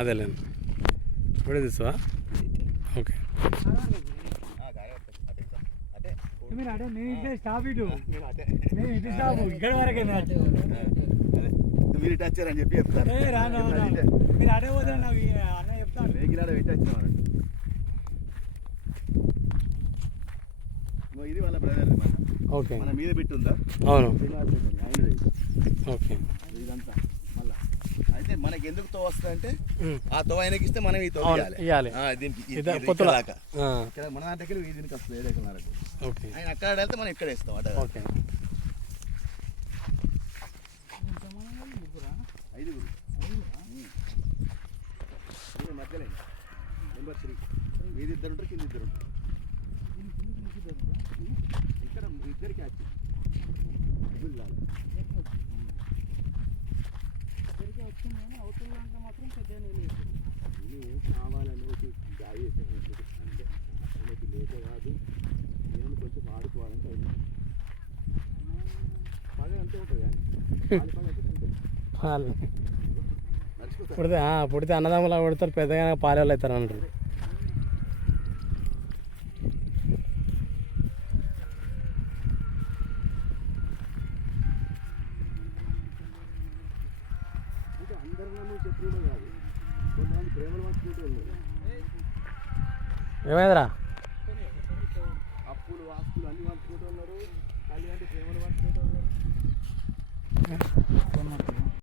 అదేలేండి ఇప్పుడే తీసుకోవా ఓకే మీరు అదే నేను ఇట్లా స్టాప్ ఇటు నేను ఇటు స్టాప్ ఇక్కడ వరకే మీరు ఇటు వచ్చారని చెప్పి చెప్తారు మీరు అడే పోతే నాకు అన్న చెప్తాను వెహికల్ ఆడ పెట్టి వచ్చినారు ఇది వాళ్ళ బ్రదర్ ఓకే మన మీద పెట్టి ఉందా అవును ఆయనది ఓకే ఇదంతా మళ్ళా అయితే మనకి ఎందుకు తో వస్తుందంటే ఆ తో ఆయనకి ఇస్తే మనం ఈ తో ఇవ్వాలి దీనికి పొత్తుల ఇక్కడ మన దగ్గర దీనికి వస్తుంది ఏదైతే ఓకే ఆయన అక్కడ వెళ్తే మనం ఇక్కడ ఇస్తాం అట ఓకే ఐదుగురు మధ్యలో నెంబర్ 3 మీది ఇద్దరు ఉంటారు కింద ఇద్దరు ఉంటారు ఇక్కడ ఇద్దరికి వచ్చి వచ్చింది కానీ అవతల దాంట్లో మాత్రం పెద్దగా లేదు కావాలని వచ్చి గాయ అంటే ఆయనకి లేక కాదు నేను కొంచెం ఆడుకోవాలంటే పని అంతే ఉంటుంది పుడితే అన్నదమ్ములా పుడతారు పెద్దగా పాలేళ్ళు అవుతారు అంటారు ఏమైందిరా అప్పులు ఆస్తులు అన్ని పంచుకుంటూ ఉన్నారు తల్లి అంటే ప్రేమలు పంచుకుంటూ ఉన్నారు